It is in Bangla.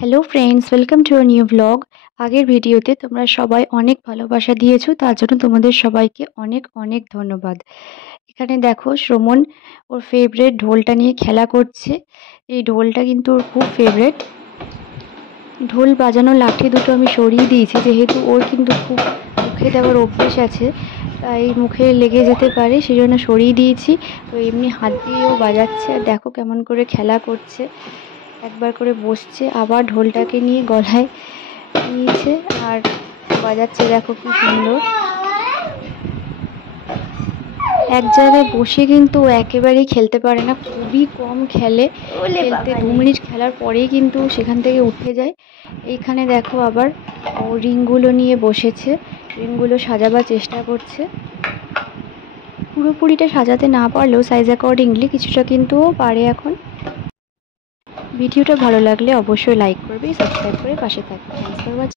Hello friends, welcome to a new blog. আগের ভিডিওতে তোমরা সবাই অনেক ভালোবাসা দিয়েছো, তার জন্য তোমাদের সবাইকে অনেক অনেক ধন্যবাদ। এখানে দেখো শ্রমণ ওর ফেভারিট ঢোলটা নিয়ে খেলা করছে। এই ঢোলটা কিন্তু ওর খুব ফেভারিট। ঢোল বাজানোর লাঠি দুটো আমি সরিয়ে দিয়েছি, যেহেতু ওর কিন্তু খুব মুখে দেওয়ার অভ্যেস আছে, তাই মুখে লেগে যেতে পারে, সেই জন্য সরিয়ে দিয়েছি। তো এমনি হাত দিয়েও বাজাচ্ছে, আর দেখো কেমন করে খেলা করছে। একবার করে বসছে, আবার ঢোলটাকে নিয়ে গলায় নিয়েছে আর বাজাচ্ছে, দেখো কি সুন্দর। এক জায়গায় বসে কিন্তু ও একেবারেই খেলতে পারে না, খুবই কম খেলে। খেলতে 2 মিনিট খেলার পরেই কিন্তু সেখান থেকে উঠে যায়। এইখানে দেখো আবার ও রিংগুলো নিয়ে বসেছে, রিংগুলো সাজাবার চেষ্টা করছে। পুরোপুরিটা সাজাতে না পারলেও সাইজ অ্যাকর্ডিংলি কিছুটা কিন্তু ও পারে এখন। ভিডিওটা ভালো লাগলে অবশ্যই লাইক করবে, সাবস্ক্রাইব করে পাশে থাকবে। Thanks for watching.